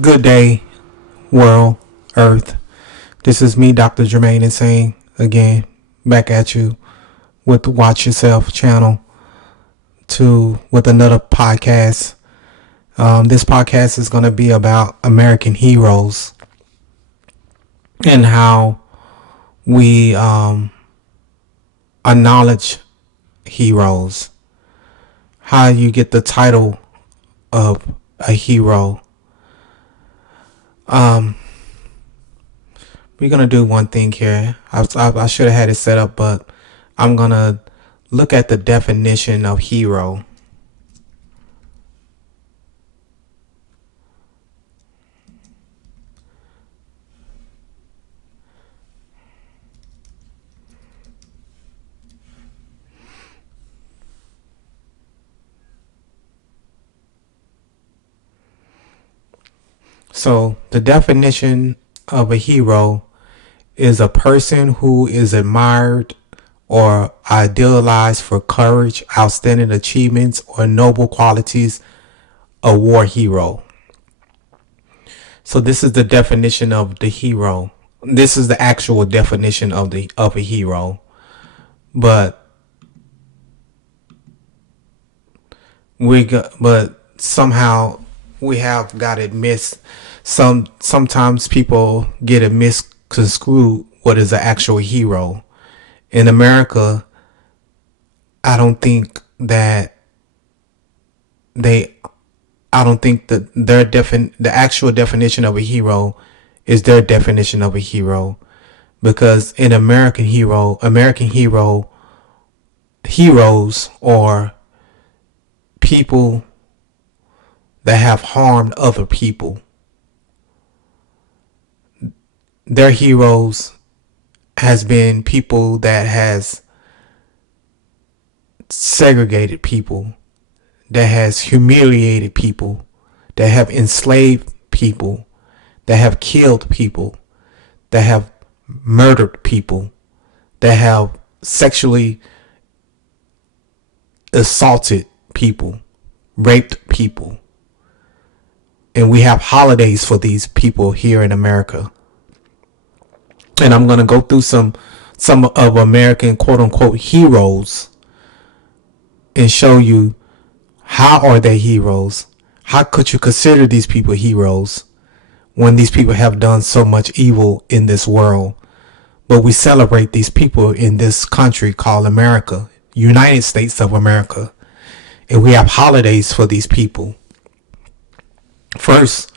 Good day, world, earth. This is me, Dr. Jermaine Insane, again, back at you with the Watch Yourself channel with another podcast. This podcast is going to be about American heroes and how we acknowledge heroes, how you get the title of a hero. We're gonna do one thing here. I should have had it set up, but I'm gonna look at the definition of hero. So the definition of a hero is a person who is admired or idealized for courage, outstanding achievements, or noble qualities. A war hero. So this is the definition of the hero. This is the actual definition of a hero. But somehow we have got it missed. Sometimes people get it misconstrued what is an actual hero. In America, I don't think that the actual definition of a hero is their definition of a hero, because in heroes are people that have harmed other people. Their heroes has been people that has segregated people, that has humiliated people, that have enslaved people, that have killed people, that have murdered people, that have sexually assaulted people, raped people. And we have holidays for these people here in America. And I'm going to go through some of American quote unquote heroes and show you how are they heroes. How could you consider these people heroes when these people have done so much evil in this world? But we celebrate these people in this country called America, United States of America. And we have holidays for these people. First,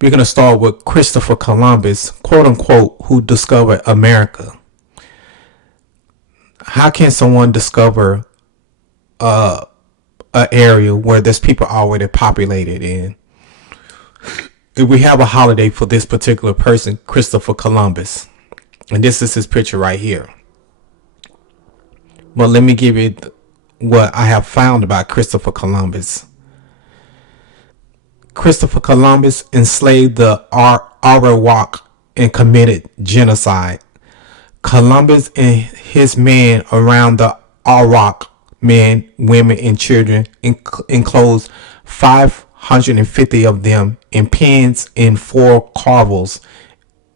we're going to start with Christopher Columbus, quote unquote, who discovered America. How can someone discover an area where there's people already populated in? We have a holiday for this particular person, Christopher Columbus. And this is his picture right here. But let me give you what I have found about Christopher Columbus. Christopher Columbus enslaved the Arawak and committed genocide. Columbus and his men around the Arawak, men, women, and children, enclosed 550 of them in pens in 4 caravels,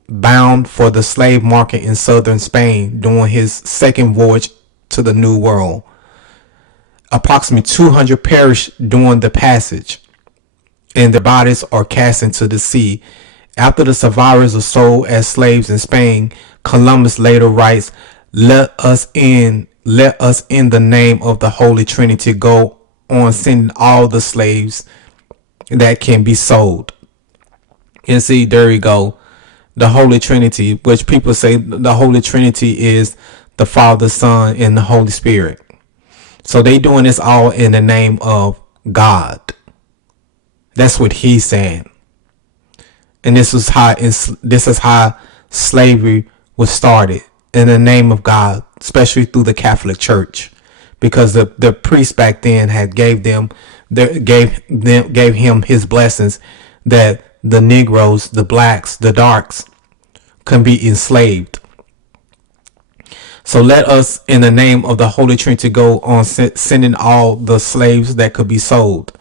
bound for the slave market in southern Spain during his second voyage to the New World. Approximately 200 perished during the passage, and their bodies are cast into the sea. After the survivors are sold as slaves in Spain, Columbus later writes, let us in the name of the Holy Trinity go on sending all the slaves that can be sold. And see, there you go. The Holy Trinity, which people say the Holy Trinity is the Father, Son, and the Holy Spirit. So they doing this all in the name of God. That's what he's saying. And this is how slavery was started, in the name of God, especially through the Catholic Church, because the priests back then had gave him his blessings that the Negroes, the blacks, the darks can be enslaved. So let us, in the name of the Holy Trinity, go on sending all the slaves that could be sold.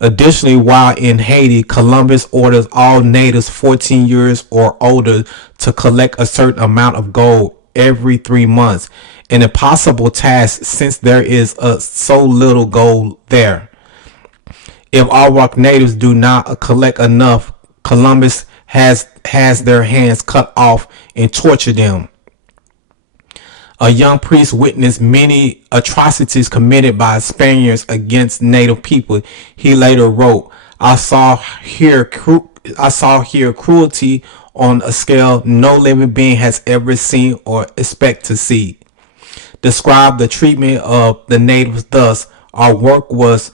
Additionally, while in Haiti, Columbus orders all natives 14 years or older to collect a certain amount of gold every 3 months. An impossible task since there is so little gold there. If Arawak natives do not collect enough, Columbus has their hands cut off and torture them. A young priest witnessed many atrocities committed by Spaniards against native people. He later wrote, I saw here cruelty on a scale no living being has ever seen or expect to see." Described the treatment of the natives thus: "Our work was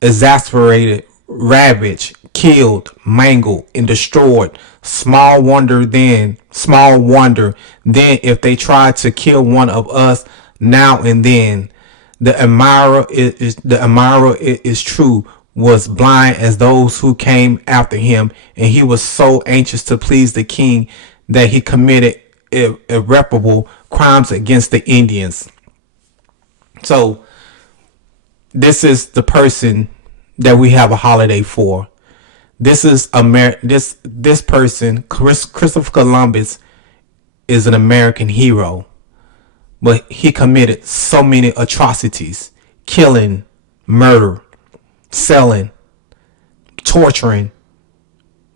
exasperated, ravaged, killed, mangled, and destroyed. Small wonder then if they tried to kill one of us now and then. The admirer is true, was blind as those who came after him, and he was so anxious to please the king that he committed irreparable crimes against the Indians." So this is the person that we have a holiday for. This is this person, Christopher Columbus, is an American hero, but he committed so many atrocities: killing, murder, selling, torturing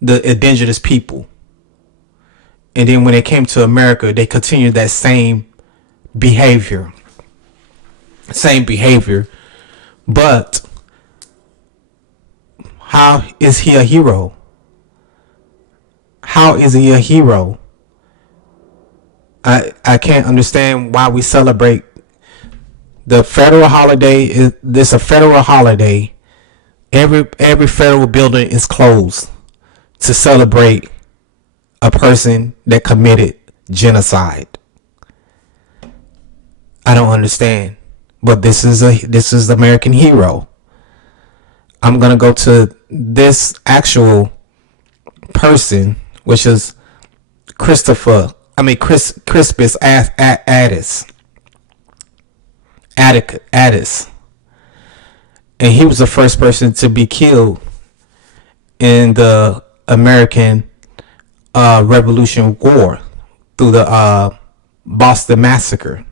the indigenous people. And then when they came to America, they continued that same behavior. But how is he a hero? How is he a hero? I can't understand why we celebrate the federal holiday. This a federal holiday. Every federal building is closed to celebrate a person that committed genocide. I don't understand. But this is the American hero. I'm gonna go to this actual person, which is Crispus Attucks, and he was the first person to be killed in the American Revolution War through the Boston Massacre.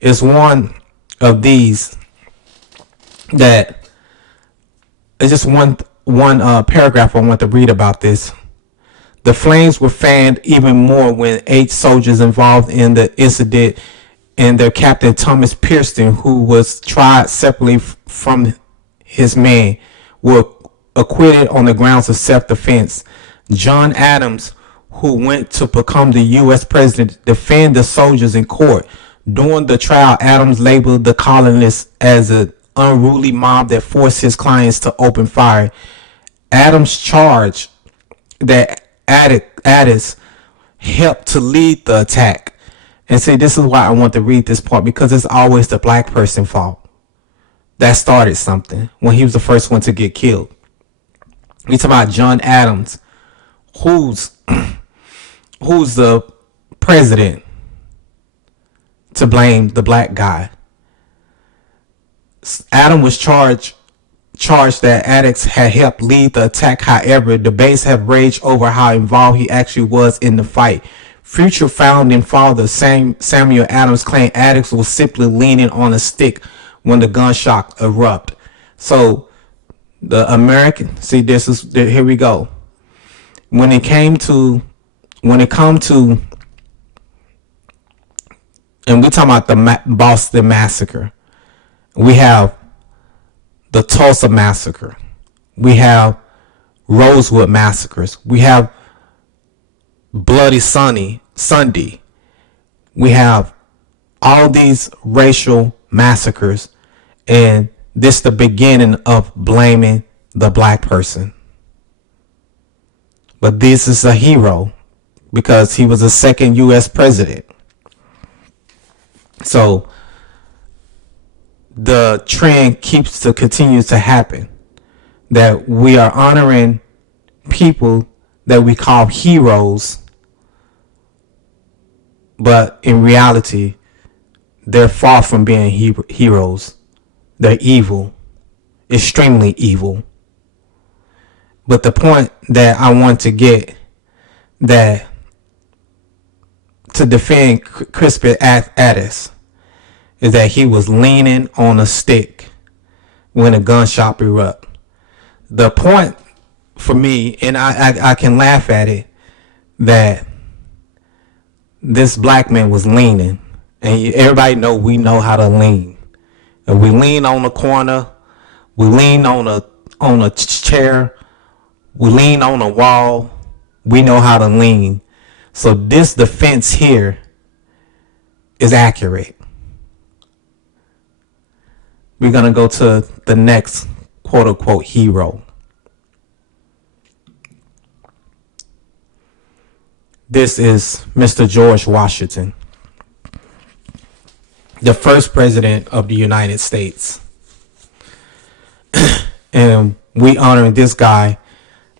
Is one of these that it's just one paragraph I want to read about this. "The flames were fanned even more when 8 soldiers involved in the incident and their captain Thomas Pearson, who was tried separately from his men, were acquitted on the grounds of self-defense. John Adams, who went to become the U.S. president, defended the soldiers in court. During the trial, Adams labeled the colonists as an unruly mob that forced his clients to open fire. Adams charged that Attucks helped to lead the attack." And see, this is why I want to read this part, because it's always the black person's fault. That started something when he was the first one to get killed. We talk about John Adams, who's the president, to blame the black guy. Adam was charged that Attucks had helped lead the attack. However, debates have raged over how involved he actually was in the fight. Future founding father Samuel Adams claimed Attucks was simply leaning on a stick when the gunshot erupted. So the American, see, here we go. When it come to, and we're talking about the Boston Massacre, we have the Tulsa Massacre, we have Rosewood Massacres, we have Bloody Sunday, we have all these racial massacres, and this the beginning of blaming the black person. But this is a hero because he was the second U.S. president. So the trend continues to happen, that we are honoring people that we call heroes, but in reality, they're far from being heroes. They're evil, extremely evil. But the point that I want to get, that to defend Crispin Addis, is that he was leaning on a stick when a gunshot erupted. The point for me, and I can laugh at it, that this black man was leaning, and everybody know we know how to lean. If we lean on the corner, we lean on a chair, we lean on a wall, we know how to lean. So this defense here is accurate. We're going to go to the next quote unquote hero. This is Mr. George Washington, the first president of the United States. And we honor this guy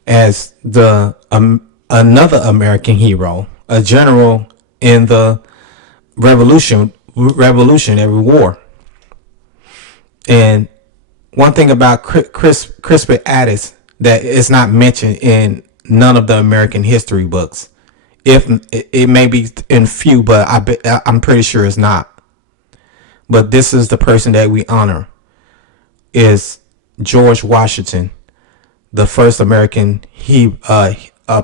as the another American hero, a general in the Revolutionary War. And one thing about Crispin Addis that is not mentioned in none of the American history books. If it may be in few, but I'm pretty sure it's not. But this is the person that we honor, is George Washington, the first American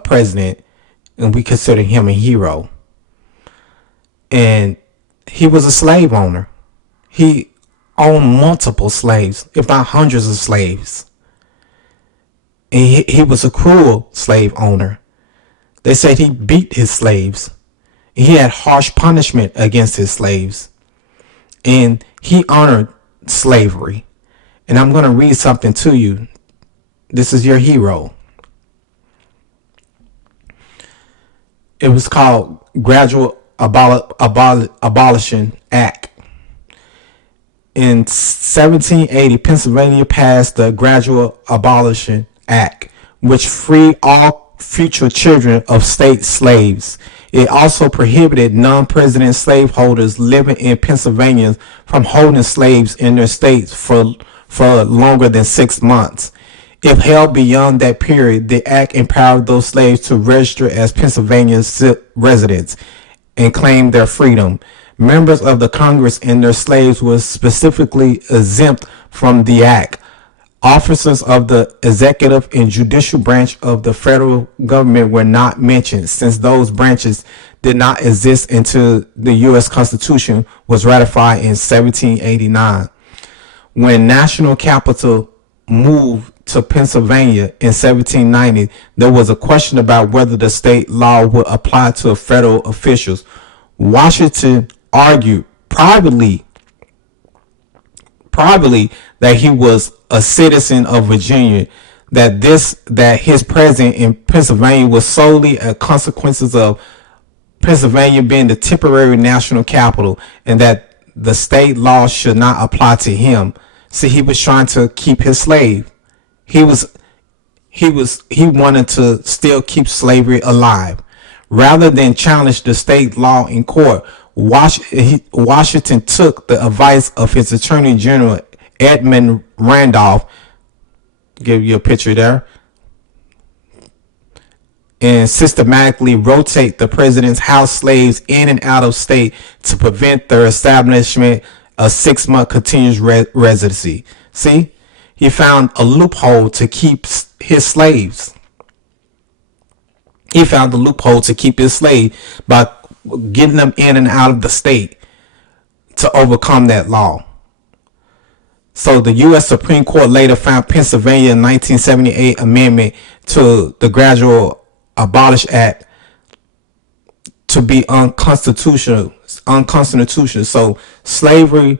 president, and we consider him a hero. And he was a slave owner. He owned multiple slaves, if not hundreds of slaves. And he was a cruel slave owner. They said he beat his slaves. He had harsh punishment against his slaves. And he honored slavery. And I'm going to read something to you. This is your hero. It was called Gradual Abolition Act. In 1780, Pennsylvania passed the Gradual Abolition Act, which freed all future children of state slaves. It also prohibited non-resident slaveholders living in Pennsylvania from holding slaves in their states for longer than 6 months. If held beyond that period, the act empowered those slaves to register as Pennsylvania residents and claim their freedom. Members of the Congress and their slaves were specifically exempt from the act. Officers of the executive and judicial branch of the federal government were not mentioned, since those branches did not exist until the U.S. Constitution was ratified in 1789. When national capital moved to Pennsylvania in 1790, there was a question about whether the state law would apply to federal officials. Washington argued privately that he was a citizen of Virginia, that his presence in Pennsylvania was solely a consequences of Pennsylvania being the temporary national capital, and that the state law should not apply to him. See, he was trying to keep his slave. He wanted to still keep slavery alive. Rather than challenge the state law in court, Washington took the advice of his Attorney General Edmund Randolph, give you a picture there, and systematically rotate the president's house slaves in and out of state to prevent their establishment of 6-month continuous residency. See, he found a loophole to keep his slaves. He found the loophole to keep his slave by getting them in and out of the state to overcome that law. So the U.S. Supreme Court later found Pennsylvania 1978 amendment to the Gradual Abolish Act to be unconstitutional. So slavery,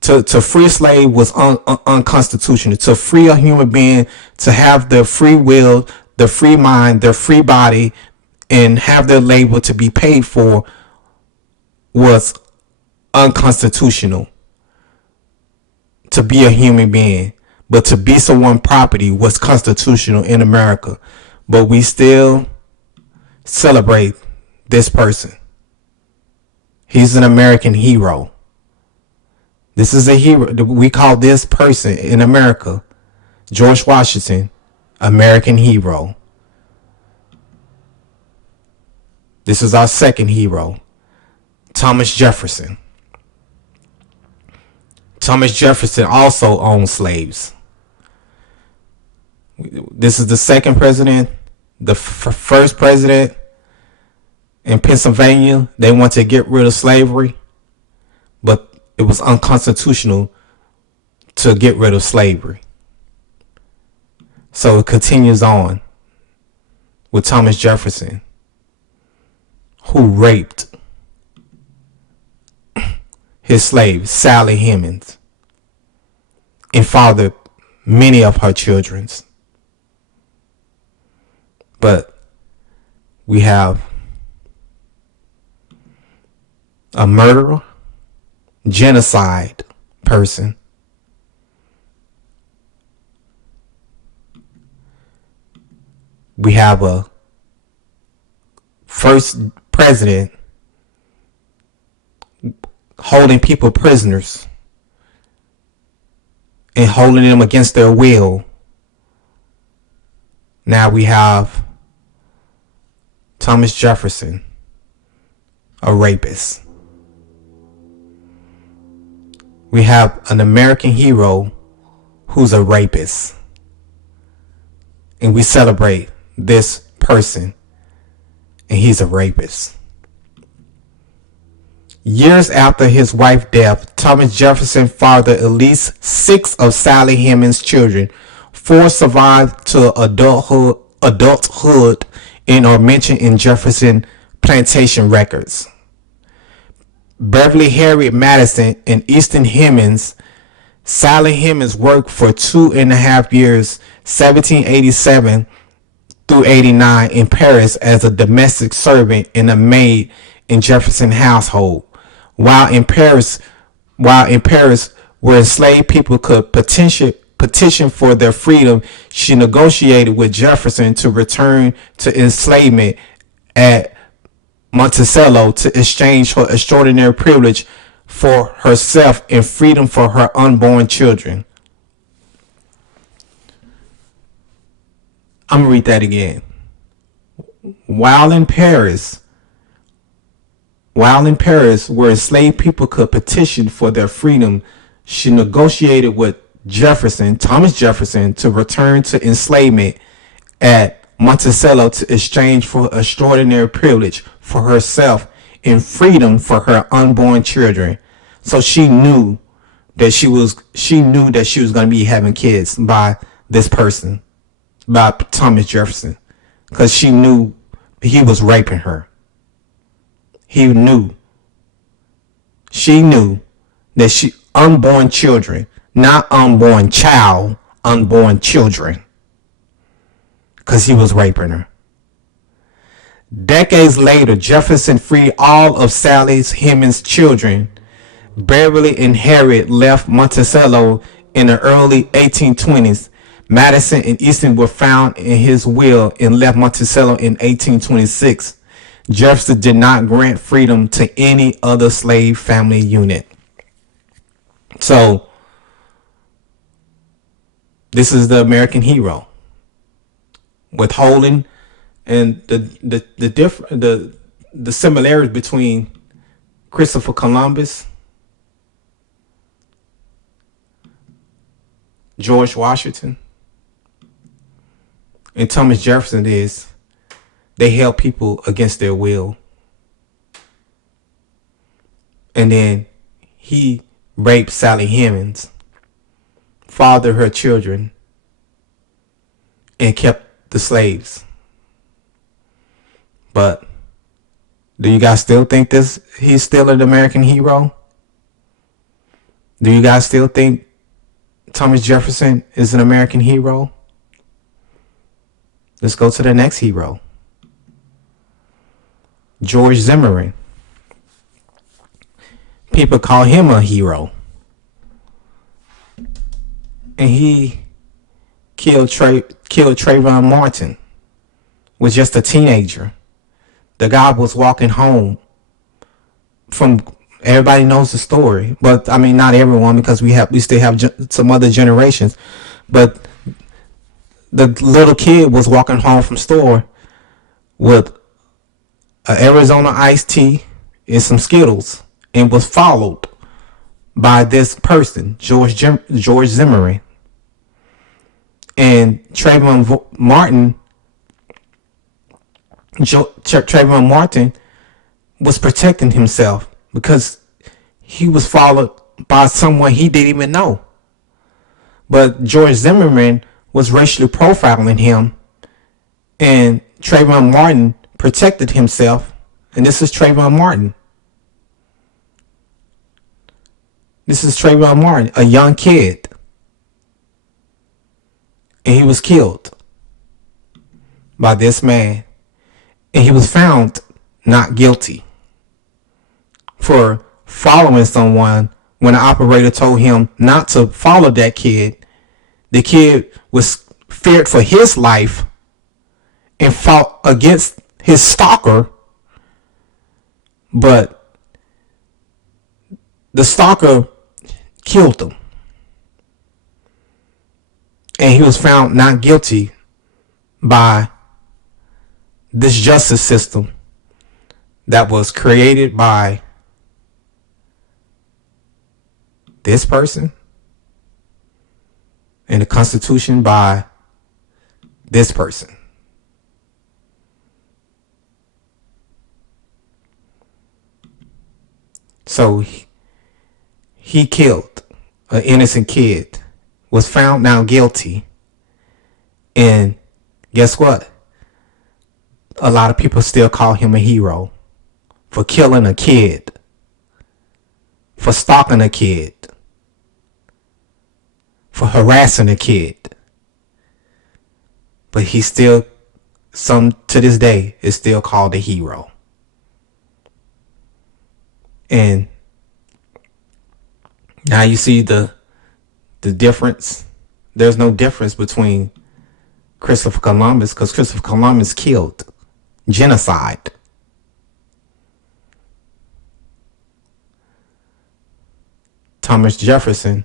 to free a slave was unconstitutional. To free a human being to have their free will, their free mind, their free body, and have their labor to be paid for was unconstitutional. To be a human being, but to be someone's property was constitutional in America. But we still celebrate this person. He's an American hero. This is a hero. We call this person in America George Washington, American hero. This is our second hero, Thomas Jefferson. Thomas Jefferson also owned slaves. This is the second president. The first president in Pennsylvania, they wanted to get rid of slavery, but it was unconstitutional to get rid of slavery. So it continues on with Thomas Jefferson, who raped his slave, Sally Hemings, and fathered many of her children. But we have a murderer, genocide person. We have a first president holding people prisoners and holding them against their will. Now we have Thomas Jefferson, a rapist. We have an American hero who's a rapist. And we celebrate this person, and he's a rapist. Years after his wife's death, Thomas Jefferson fathered at least 6 of Sally Hemings' children. 4 survived to adulthood and are mentioned in Jefferson plantation records. Beverly Harriet Madison and Easton Hemings. Sally Hemings worked for 2.5 years, 1787 through 89, in Paris as a domestic servant and a maid in Jefferson household. While in Paris, where enslaved people could petition for their freedom, she negotiated with Jefferson to return to enslavement at Monticello to exchange her extraordinary privilege for herself and freedom for her unborn children. I'm going to read that again. While in Paris, where enslaved people could petition for their freedom, she negotiated with Thomas Jefferson, to return to enslavement at Monticello to exchange for extraordinary privilege for herself and freedom for her unborn children. So she knew that she was going to be having kids by this person, by Thomas Jefferson, because she knew he was raping her. She knew that unborn children, not unborn child, unborn children, because he was raping her. Decades later, Jefferson freed all of Sally Hemings' children. Beverly and Harriet left Monticello in the early 1820s. Madison and Easton were found in his will and left Monticello in 1826. Jefferson did not grant freedom to any other slave family unit. So, this is the American hero. Withholding and the similarities between Christopher Columbus, George Washington, and Thomas Jefferson is they held people against their will. And then he raped Sally Hemings, fathered her children, and kept the slaves. But do you guys still think he's still an American hero? Do you guys still think Thomas Jefferson is an American hero? Let's go to the next hero. George Zimmerman. People call him a hero. And he killed Trayvon Martin, was just a teenager. The guy was walking home from, everybody knows the story, but I mean, not everyone, because we still have some other generations, but the little kid was walking home from store with an Arizona iced tea and some Skittles, and was followed by this person, George Zimmerman. And Trayvon Martin was protecting himself because he was followed by someone he didn't even know. But George Zimmerman was racially profiling him, and Trayvon Martin protected himself. And this is Trayvon Martin. This is Trayvon Martin, a young kid. And he was killed by this man. And he was found not guilty for following someone when the operator told him not to follow that kid. The kid was feared for his life and fought against his stalker, but the stalker killed him. And he was found not guilty by this justice system that was created by this person, and the Constitution by this person. So he killed an innocent kid, was found now guilty, and guess what? A lot of people still call him a hero for killing a kid, for stalking a kid, for harassing a kid. But he still, to this day, is still called a hero. And now you see the difference. There's no difference between Christopher Columbus, because Christopher Columbus killed, genocide. Thomas Jefferson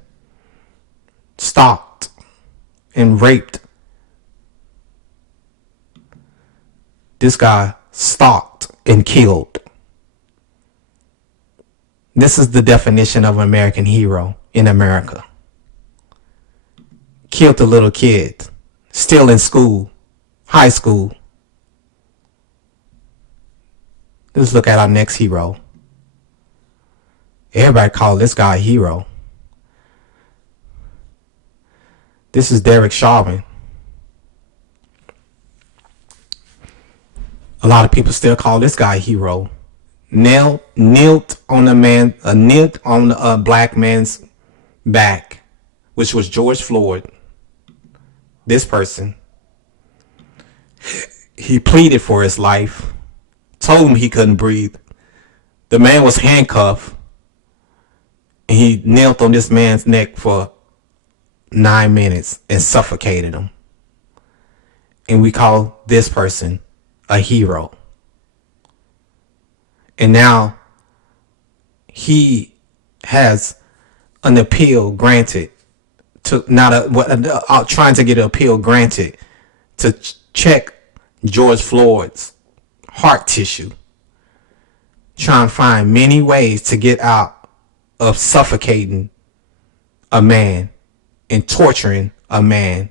stalked and raped. This guy stalked and killed. This is the definition of an American hero in America. Killed a little kid, still in school, high school. Let's look at our next hero. Everybody call this guy a hero. This is Derek Chauvin. A lot of people still call this guy a hero. Knelt on a black man's back, which was George Floyd. This person, he pleaded for his life, told him he couldn't breathe. The man was handcuffed, and he knelt on this man's neck for 9 minutes and suffocated him. And we call this person a hero. And now he has an appeal granted to trying to get an appeal granted to check George Floyd's heart tissue, trying to find many ways to get out of suffocating a man and torturing a man.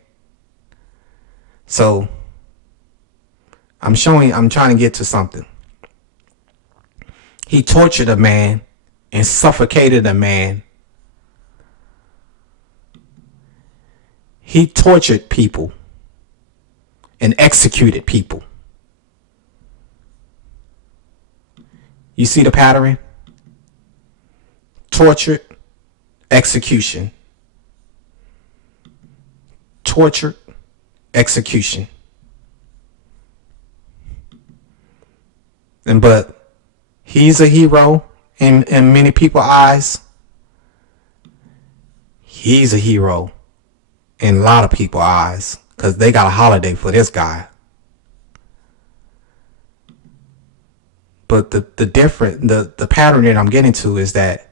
So I'm trying to get to something. He tortured a man and suffocated a man. He tortured people and executed people. You see the pattern? Tortured, execution. Tortured, execution. But he's a hero in many people's eyes. He's a hero in a lot of people's eyes, because they got a holiday for this guy. But the pattern that I'm getting to is that,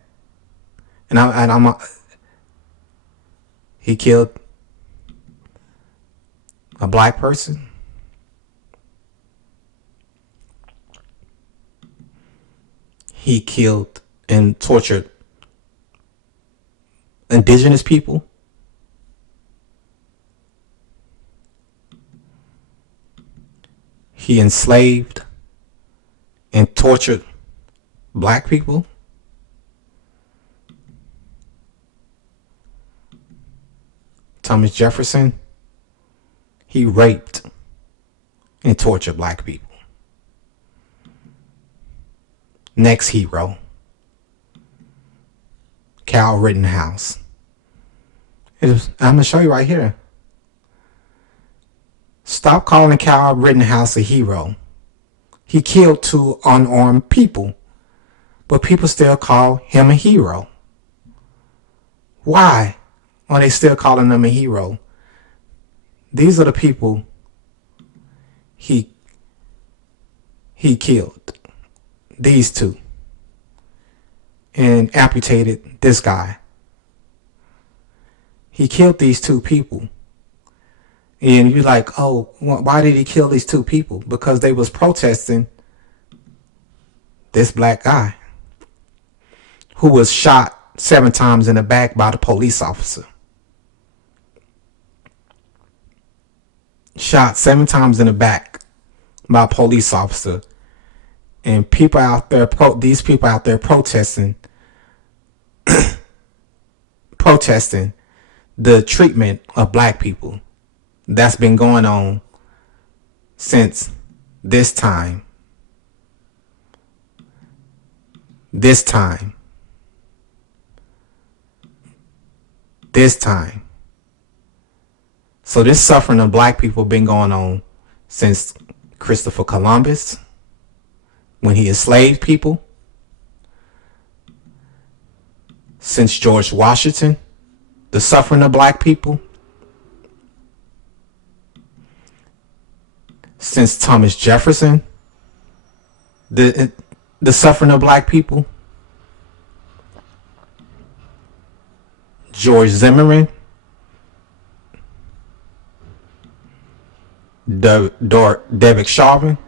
he killed a black person. He killed and tortured indigenous people. He enslaved and tortured black people. Thomas Jefferson, he raped and tortured black people. Next hero, Cal Rittenhouse. I'm going to show you right here. Stop calling Cal Rittenhouse a hero. He killed 2 unarmed people, but people still call him a hero. Why are they still calling him a hero? These are the people he killed. These 2. And amputated this guy. He killed these 2 people. And you're like, oh, why did he kill these 2 people? Because they was protesting this black guy who was shot 7 times in the back by the police officer. Shot 7 times in the back by a police officer. And people out there, these people out there protesting, protesting the treatment of black people that's been going on since this time. This time. So this suffering of black people been going on since Christopher Columbus, when he enslaved people, since George Washington, the suffering of black people, since Thomas Jefferson, the suffering of black people, George Zimmerman, Derek Chauvin,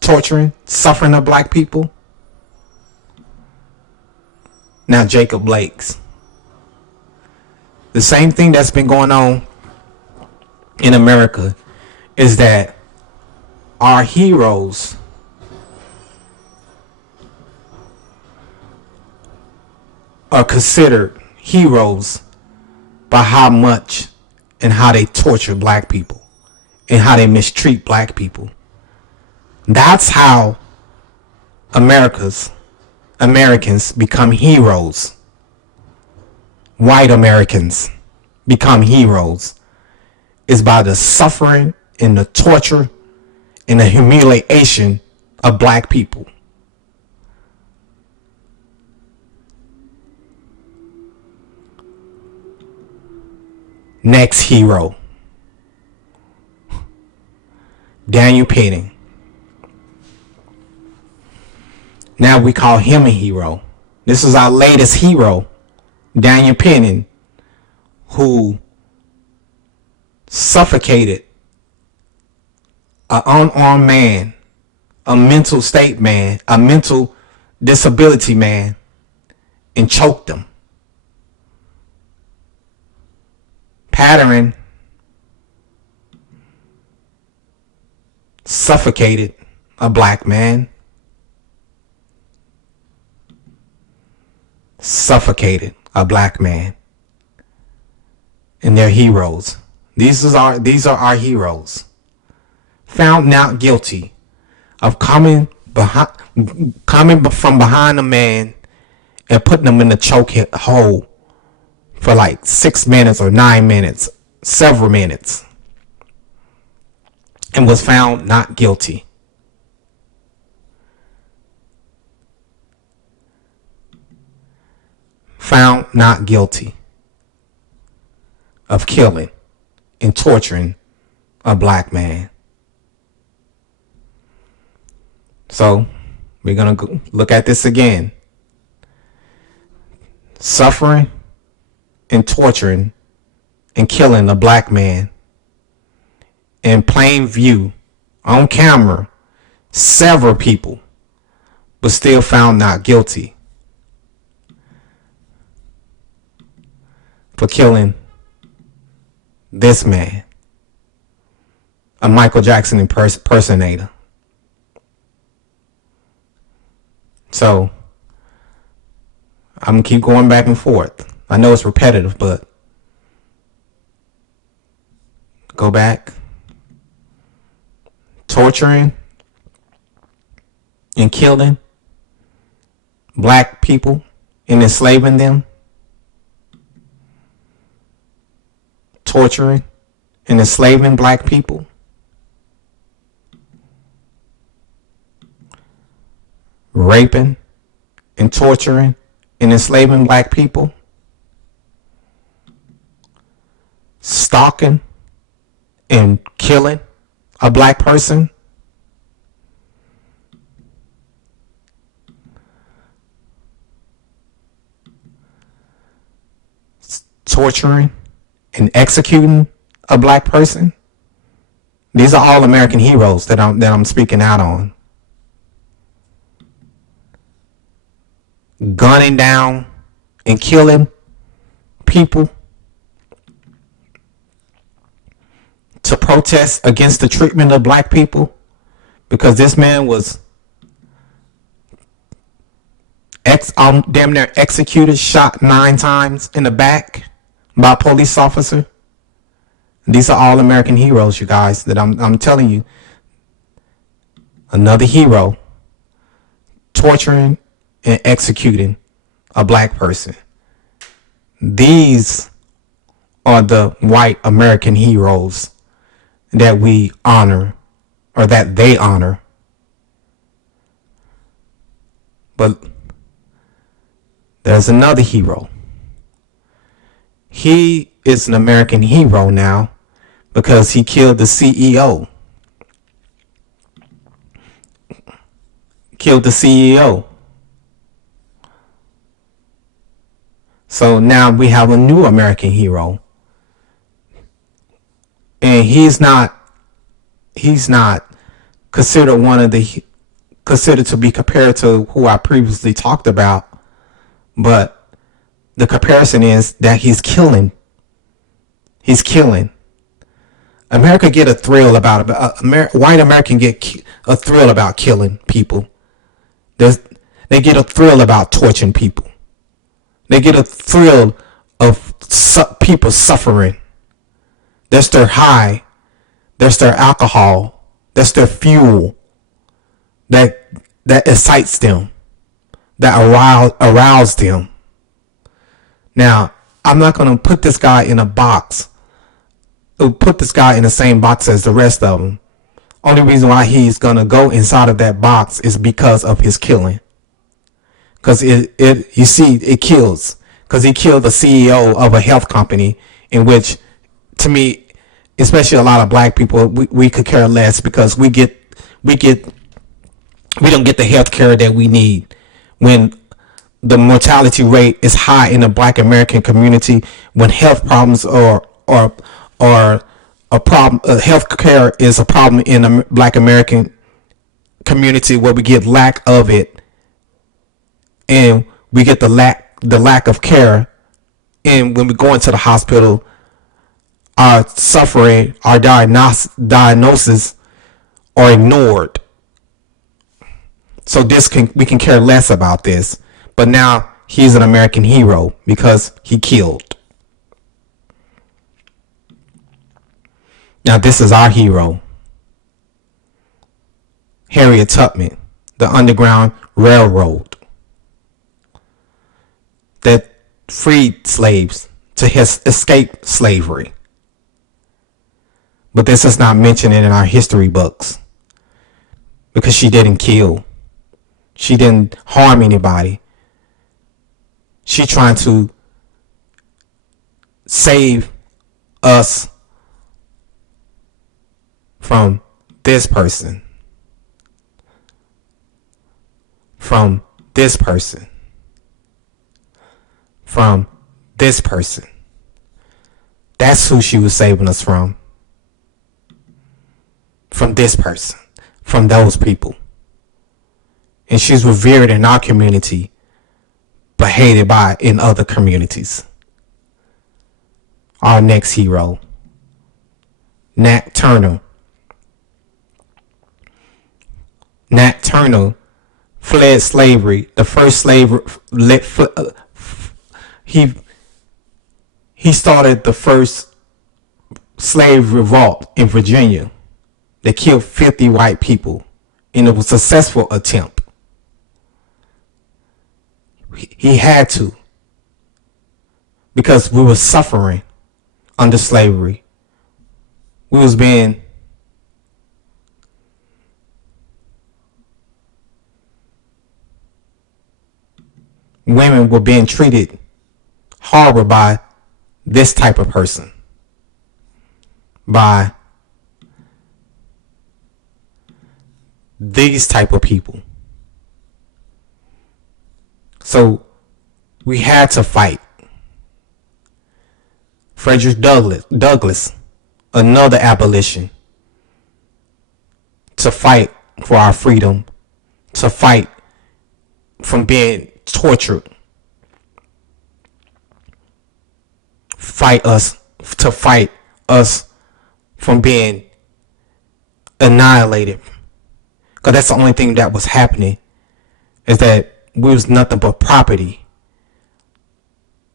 torturing, suffering of black people. Now Jacob Blake's. The same thing that's been going on in America is that our heroes are considered heroes by how much and how they torture black people and how they mistreat black people. That's how Americans become heroes. White Americans become heroes is by the suffering and the torture and the humiliation of black people. Next hero, Daniel Penning. Now we call him a hero. This is our latest hero, Daniel Penning, who suffocated an unarmed man, a mental state man, a mental disability man, and choked him. Pattern suffocated a black man. Suffocated a black man. And they're heroes. These are our heroes. Found not guilty of coming from behind a man and putting him in the choke hole for like 6 minutes or 9 minutes, several minutes, and was found not guilty. Found not guilty of killing and torturing a black man. So we're going to look at this again. Suffering and torturing and killing a black man in plain view, on camera, several people, but still found not guilty for killing this man, a Michael Jackson impersonator. So I'm gonna keep going back and forth. I know it's repetitive, but go back. Torturing and killing black people and enslaving them. Torturing and enslaving black people. Raping and torturing and enslaving black people. Stalking and killing a black person. Torturing and executing a black person. These are all American heroes that I'm speaking out on. Gunning down and killing people to protest against the treatment of black people, because this man was damn near executed, shot 9 times in the back by a police officer. These are all American heroes, you guys, that I'm telling you. Another hero torturing and executing a black person. These are the white American heroes that we honor, or that they honor. But there's another hero. He is an American hero now because he killed the CEO. Killed the CEO. So now we have a new American hero. And he's not considered considered to be compared to who I previously talked about. But the comparison is that he's killing. He's killing. America get a thrill about white American get a thrill about killing people. They get a thrill about torturing people. They get a thrill of people suffering. That's their high. That's their alcohol. That's their fuel. That excites them. That arouse them. Now, I'm not going to put this guy in a box. Put this guy in the same box as the rest of them. Only reason why he's going to go inside of that box is because of his killing. Because it kills. Because he killed the CEO of a health company, in which, to me, especially a lot of black people, we could care less, because we don't get the health care that we need when the mortality rate is high in the black American community, when health problems or a problem, health care is a problem in the black American community, where we get lack of it, and we get the lack of care. And when we go into the hospital, our suffering, our diagnosis are ignored. So we can care less about this. But now he's an American hero because he killed. Now this is our hero. Harriet Tubman, the Underground Railroad, that freed slaves to escape slavery. But this is not mentioned in our history books, because she didn't kill. She didn't harm anybody. She trying to save us from this person. From this person. From this person. That's who she was saving us from. from this person, from those people. And she's revered in our community, but hated by in other communities. Our next hero, Nat Turner. Nat Turner fled slavery. The first slave, he started the first slave revolt in Virginia. They killed 50 white people, and it was a successful attempt. He had to, because we were suffering under slavery. We was being women were being treated horrible by this type of person, by these type of people. So we had to fight. Frederick Douglass, another abolition, to fight for our freedom, to fight from being tortured, fight us from being annihilated, because that's the only thing that was happening, is that we was nothing but property,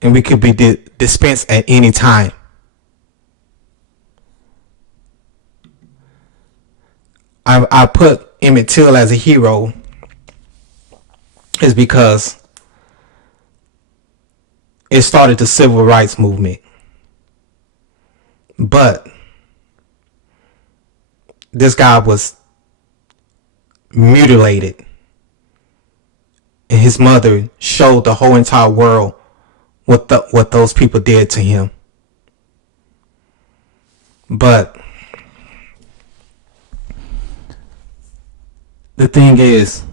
and we could be dispensed at any time. I put Emmett Till as a hero is because it started the civil rights movement. But this guy was mutilated, and his mother showed the whole entire world what those people did to him. But the thing is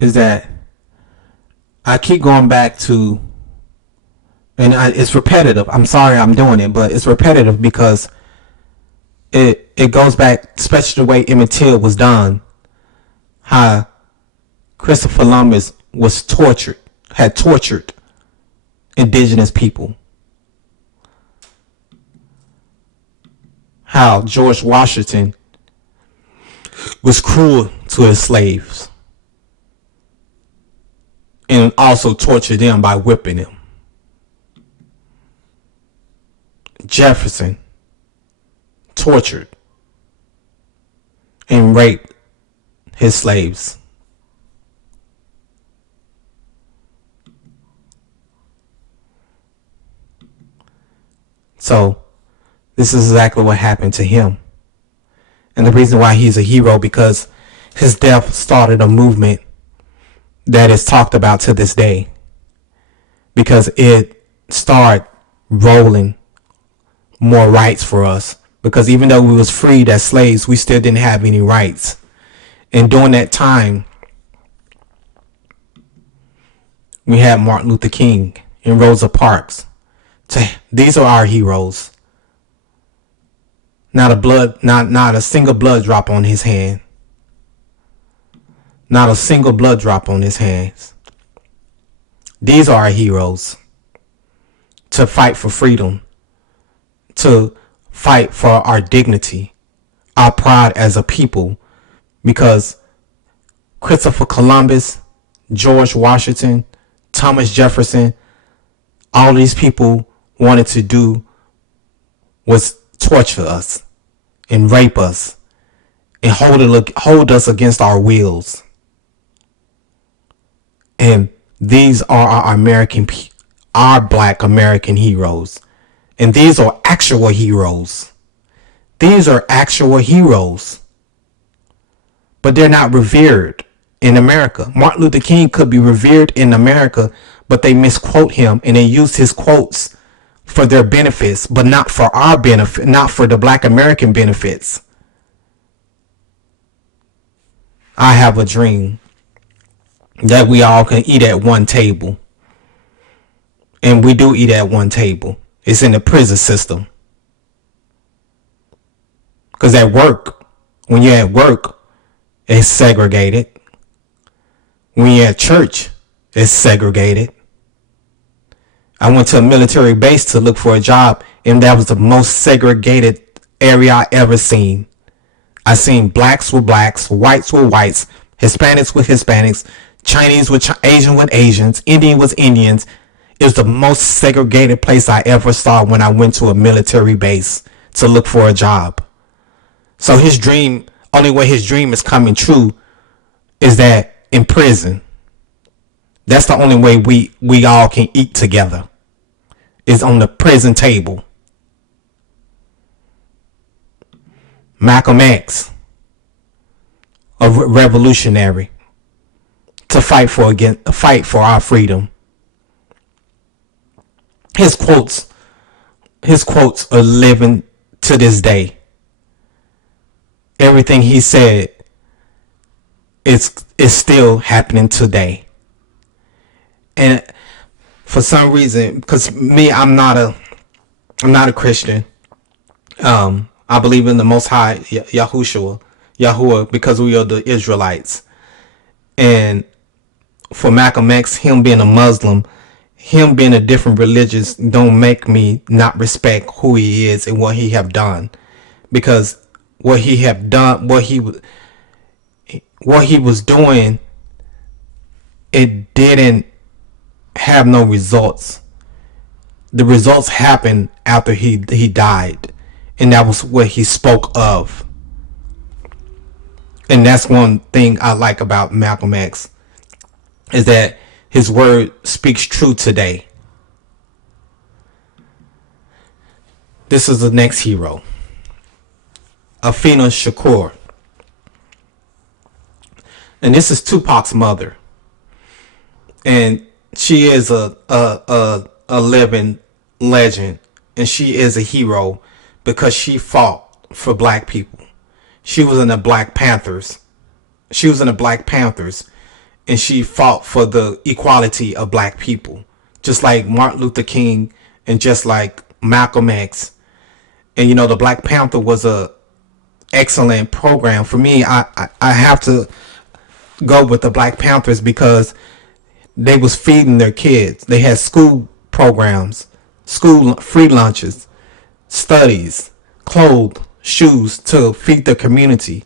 that I keep going back to, and it's repetitive. I'm sorry I'm doing it, but it's repetitive because it goes back, especially the way Emmett Till was done, how Christopher Columbus had tortured indigenous people, how George Washington was cruel to his slaves and also tortured them by whipping them. Jefferson tortured and raped his slaves. So this is exactly what happened to him. And the reason why he's a hero, because his death started a movement that is talked about to this day, because it started rolling more rights for us. Because even though we was freed as slaves, we still didn't have any rights. And during that time, we had Martin Luther King and Rosa Parks. These are our heroes. Not a single blood drop on his hand. Not a single blood drop on his hands. These are our heroes. To fight for freedom. To fight for our dignity. Our pride as a people. Because Christopher Columbus, George Washington, Thomas Jefferson, all these people wanted to do was torture us and rape us and hold us against our wills. And these are our black American heroes. And these are actual heroes. These are actual heroes. But they're not revered in America. Martin Luther King could be revered in America, but they misquote him and they use his quotes for their benefits, but not for our benefit, not for the black American benefits. I have a dream that we all can eat at one table. And we do eat at one table. It's in the prison system. Because at work, When you're at work, it's segregated. When you're at church, it's segregated. I went to a military base to look for a job, and that was the most segregated area I ever seen. I seen blacks with blacks, whites with whites, Hispanics with Hispanics, Chinese with Asian with Asians, Indian with Indians. It was the most segregated place I ever saw when I went to a military base to look for a job. So his dream, only way his dream is coming true is that in prison. That's the only way we all can eat together, is on the prison table. Malcolm X, a revolutionary, to fight for our freedom. His quotes are living to this day. Everything he said is still happening today. And for some reason, because me, I'm not a Christian. I believe in the Most High, Yahuwah, because we are the Israelites. And for Malcolm X, him being a Muslim, him being a different religious, don't make me not respect who he is and what he have done. Because what he have done, what he was doing, it didn't have no results. The results happened after he died, and that was what he spoke of. And that's one thing I like about Malcolm X, is that his word speaks true today. This is the next hero, Afeni Shakur, and this is Tupac's mother, and she is a living legend, and she is a hero because she fought for black people. She was in the Black Panthers. And she fought for the equality of black people, just like Martin Luther King and just like Malcolm X. And the Black Panther was a excellent program. For me, I have to go with the Black Panthers because they was feeding their kids. They had school programs, school free lunches, studies, clothes, shoes to feed the community.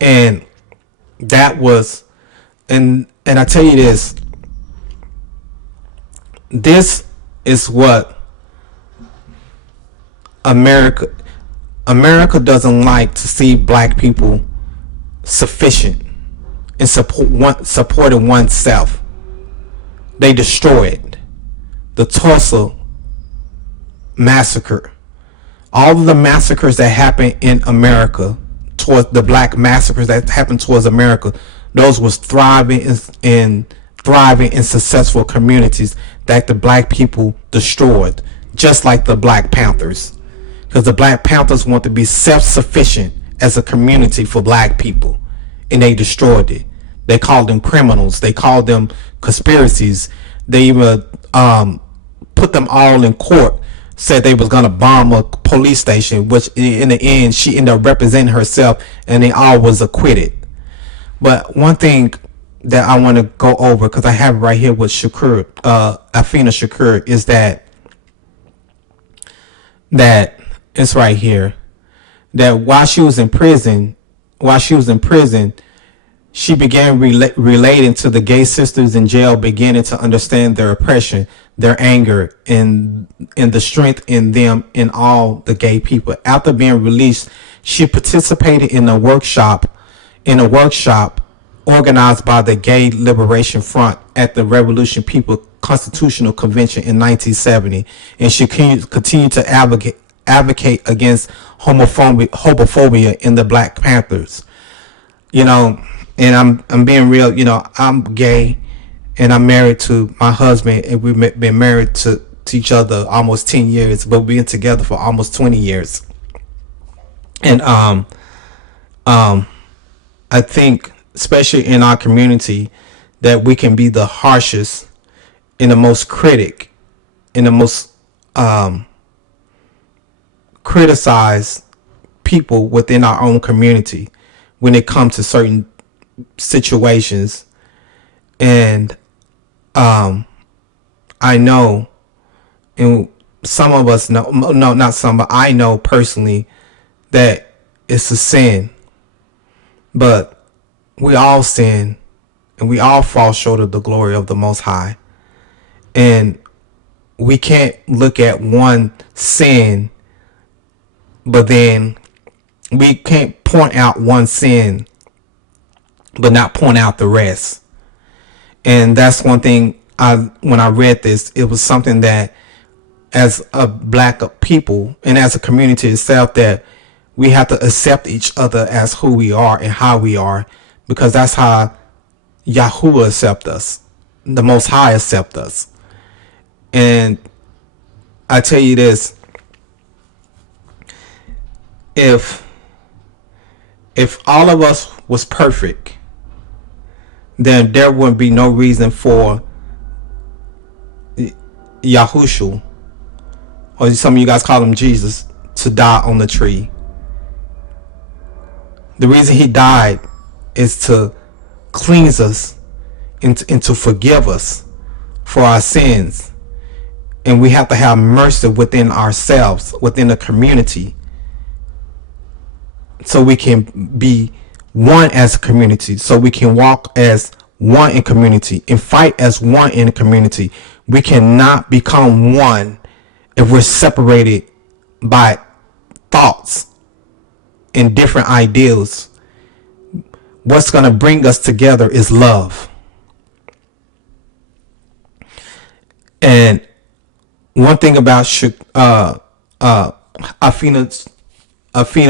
And that was, and I tell you this is what America doesn't like to see black people sufficient and supporting oneself. They destroyed the Tulsa massacre. All of the massacres that happened in America, towards the black massacres that happened towards America, those was thriving and successful communities that the black people destroyed, just like the Black Panthers. Because the Black Panthers want to be self-sufficient as a community for black people, and they destroyed it. They called them criminals. They called them conspiracies. They even put them all in court. Said they was gonna bomb a police station, which in the end she ended up representing herself, and they all was acquitted. But one thing that I want to go over, because I have it right here with Shakur, Afeni Shakur, is that it's right here, that while she was in prison, she began relating to the gay sisters in jail, beginning to understand their oppression, their anger, and the strength in them and all the gay people. After being released, she participated in a workshop organized by the Gay Liberation Front at the Revolution People Constitutional Convention in 1970, and she continued to advocate against homophobia in the Black Panthers. And I'm being real. I'm gay, and I'm married to my husband, and we've been married to each other almost 10 years, but we've been together for almost 20 years. And I think, especially in our community, that we can be the harshest and the most critic and the most criticized people within our own community when it comes to certain situations. And I know, and some of us know, no, not some, but I know personally that it's a sin. But we all sin and we all fall short of the glory of the Most High. And we can't look at one sin, but then we can't point out one sin, but not point out the rest. And that's one thing when I read this, it was something that as a black people and as a community itself, that we have to accept each other as who we are and how we are, because that's how Yahuwah accept us, the Most High accept us. And I tell you this, if all of us was perfect, then there wouldn't be no reason for Yahushua, or some of you guys call him Jesus, to die on the tree. The reason he died is to cleanse us and to forgive us for our sins. And we have to have mercy within ourselves, within the community, so we can be one as a community, so we can walk as one in community and fight as one in the community. We cannot become one if we're separated by thoughts and different ideals. What's going to bring us together is love. And one thing about Afina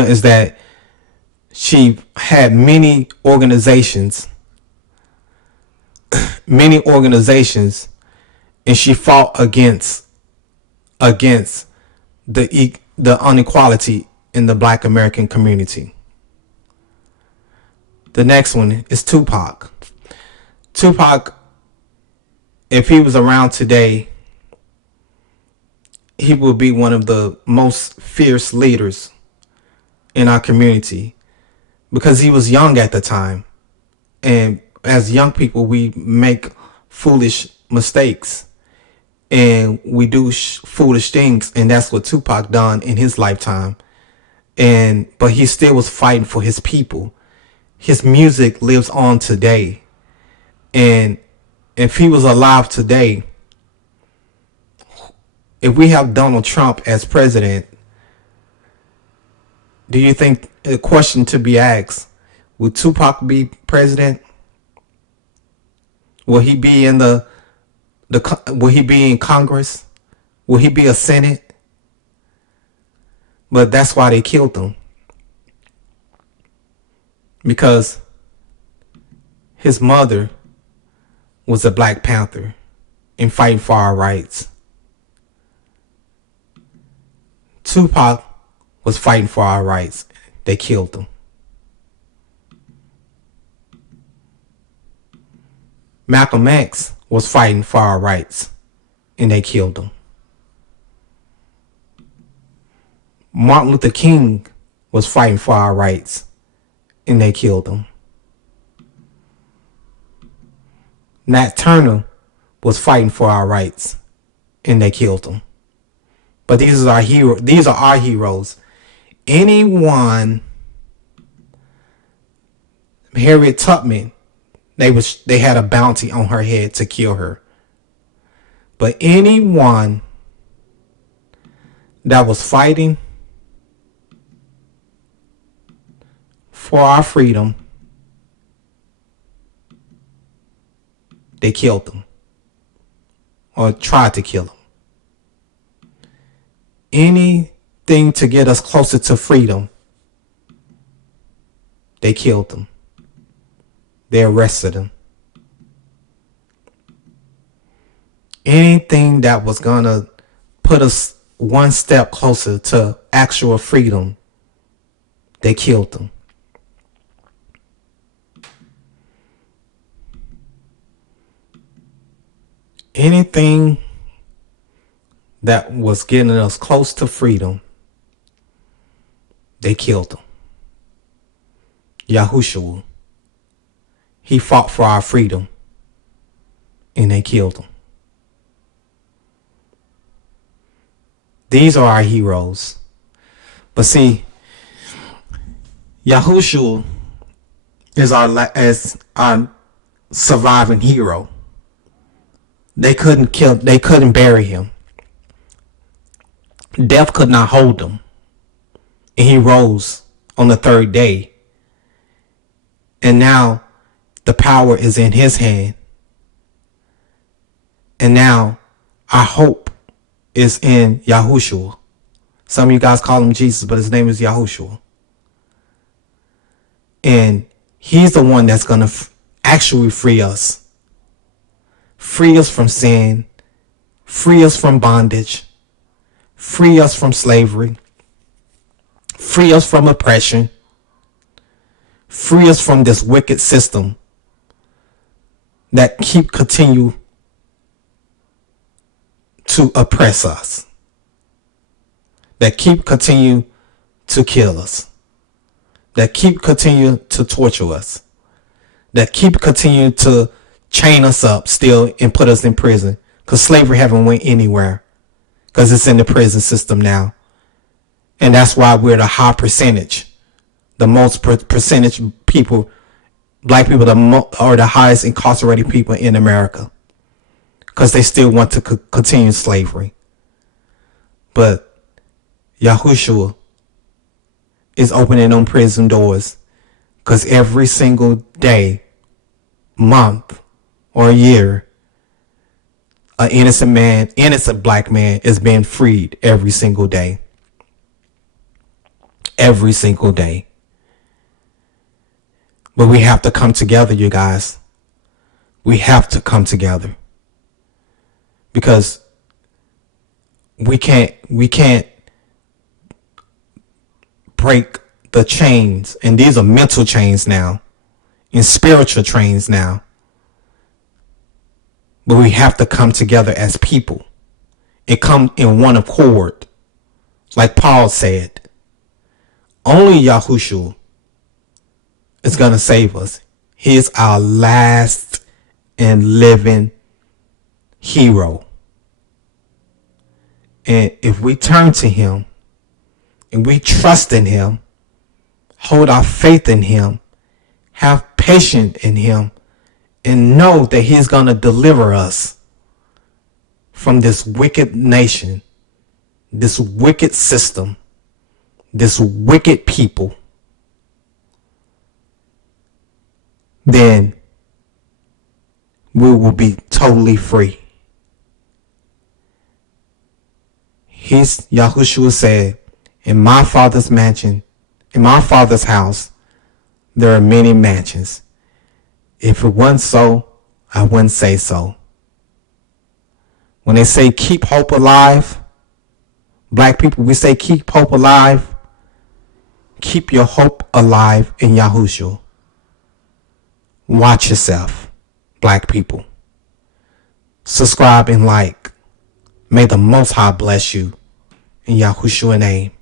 is that she had many organizations, and she fought against the inequality in the Black American community. The next one is Tupac. Tupac, if he was around today, he would be one of the most fierce leaders in our community, because he was young at the time. And as young people, we make foolish mistakes and we do foolish things. And that's what Tupac done in his lifetime. But he still was fighting for his people. His music lives on today. And if he was alive today, if we have Donald Trump as president, do you think, a question to be asked, would Tupac be president? Will he be in will he be in Congress? Will he be a Senate? But that's why they killed him. Because his mother was a Black Panther and fighting for our rights. Tupac was fighting for our rights. They killed him. Malcolm X was fighting for our rights, and they killed him. Martin Luther King was fighting for our rights, and they killed him. Nat Turner was fighting for our rights, and they killed him. But these are our heroes. These are our heroes. Anyone, Harriet Tubman, they had a bounty on her head to kill her. But anyone that was fighting for our freedom, they killed them or tried to kill them. Anything to get us closer to freedom, they killed them. They arrested him. Anything that was gonna put us one step closer to actual freedom, they killed them. Anything that was getting us close to freedom, they killed him. Yahushua. He fought for our freedom, and they killed him. These are our heroes. But see, Yahushua is our surviving hero. They couldn't bury him. Death could not hold him. And he rose on the third day. And now the power is in his hand. And now our hope is in Yahushua. Some of you guys call him Jesus, but his name is Yahushua. And he's the one that's going to actually free us. Free us from sin. Free us from bondage. Free us from slavery. Free us from oppression. Free us from this wicked system that continue to oppress us. That continue to kill us. That continue to torture us. That continue to chain us up still and put us in prison. Because slavery haven't went anywhere. Because it's in the prison system now. And that's why we're the high percentage. The most percentage people, black people are the highest incarcerated people in America. Because they still want to continue slavery. But Yahushua is opening on prison doors. Because every single day, month, or year, an innocent black man is being freed every single day. Every single day. But we have to come together, you guys. We have to come together. Because we can't break the chains. And these are mental chains now. And spiritual chains now. But we have to come together as people. And come in one accord. Like Paul said. Only Yahushua is going to save us. He is our last and living hero. And if we turn to him and we trust in him, hold our faith in him, have patience in him, and know that he's going to deliver us from this wicked nation, this wicked system, this wicked people, then we will be totally free. Yahushua said, in my father's mansion, in my father's house, there are many mansions. If it wasn't so, I wouldn't say so. When they say keep hope alive, black people, we say keep hope alive. Keep your hope alive in Yahushua. Watch yourself, black people. Subscribe and like. May the Most High bless you in Yahushua's name.